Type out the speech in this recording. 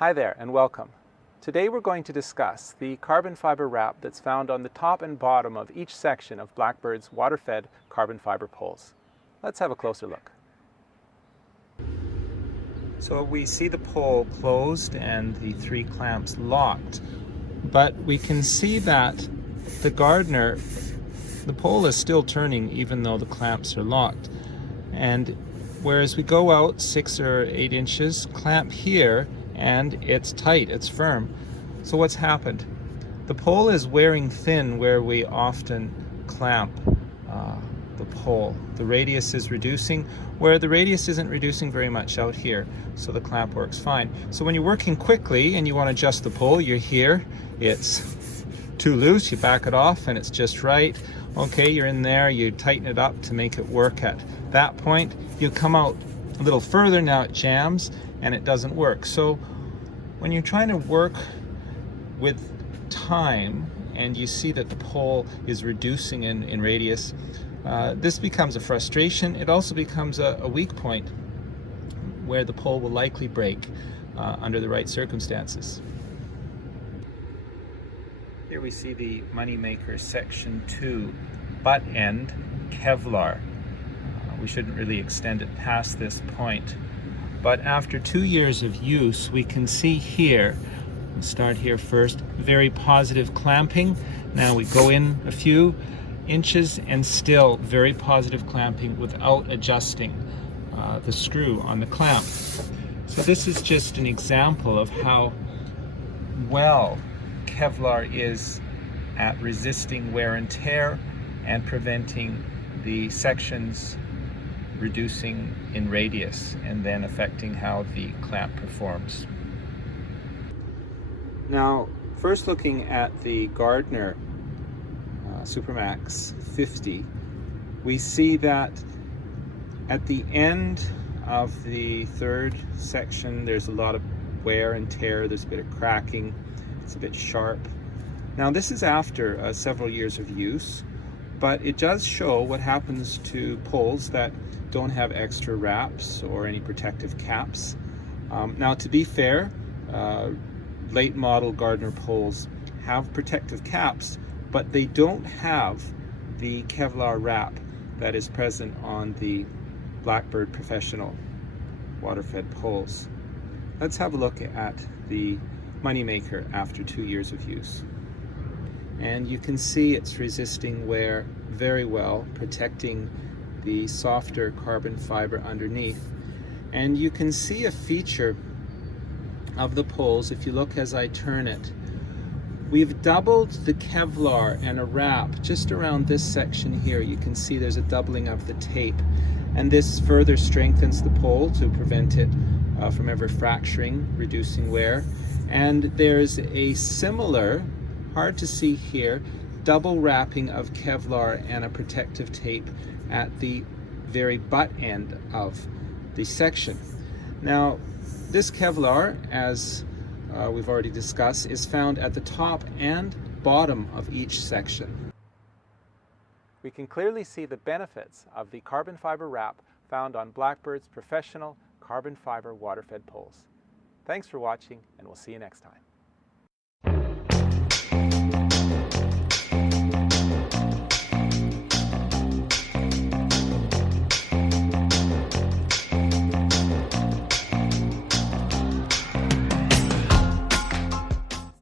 Hi there and welcome. Today we're going to discuss the carbon fiber wrap that's found on the top and bottom of each section of Blackbird's water-fed carbon fiber poles. Let's have a closer look. So we see the pole closed and the three clamps locked, but we can see that the pole is still turning even though the clamps are locked. And whereas we go out 6 or 8 inches, clamp here, and it's tight, it's firm. So what's happened? The pole is wearing thin where we often clamp the pole. The radius is reducing where the radius isn't reducing very much out here, so the clamp works fine. So when you're working quickly and you want to adjust the pole, you're here, it's too loose, you back it off and it's just right. Okay, you're in there, you tighten it up to make it work. At that point, you come out a little further, now it jams and it doesn't work. So when you're trying to work with time and you see that the pole is reducing in radius, this becomes a frustration. It also becomes a weak point where the pole will likely break under the right circumstances. Here we see the Moneymaker Section 2 butt end Kevlar. We shouldn't really extend it past this point. But after 2 years of use, we can see here, we'll start here first, very positive clamping. Now we go in a few inches and still very positive clamping without adjusting the screw on the clamp. So this is just an example of how well Kevlar is at resisting wear and tear and preventing the sections reducing in radius and then affecting how the clamp performs. Now, first looking at the Gardner Supermax 50, we see that at the end of the third section there's a lot of wear and tear, there's a bit of cracking, it's a bit sharp. Now this is after several years of use, but it does show what happens to poles that don't have extra wraps or any protective caps. Now to be fair, late model Gardner poles have protective caps, but they don't have the Kevlar wrap that is present on the Blackbird professional water-fed poles. Let's have a look at the Moneymaker after 2 years of use. And you can see it's resisting wear very well, protecting the softer carbon fiber underneath. And you can see a feature of the poles if you look as I turn it. We've doubled the Kevlar and a wrap just around this section here. You can see there's a doubling of the tape, and this further strengthens the pole to prevent it from ever fracturing, reducing wear. And there's a similar, hard to see here, double wrapping of Kevlar and a protective tape at the very butt end of the section. Now, this Kevlar, as we've already discussed, is found at the top and bottom of each section. We can clearly see the benefits of the carbon fiber wrap found on Blackbird's professional carbon fiber water-fed poles. Thanks for watching, and we'll see you next time.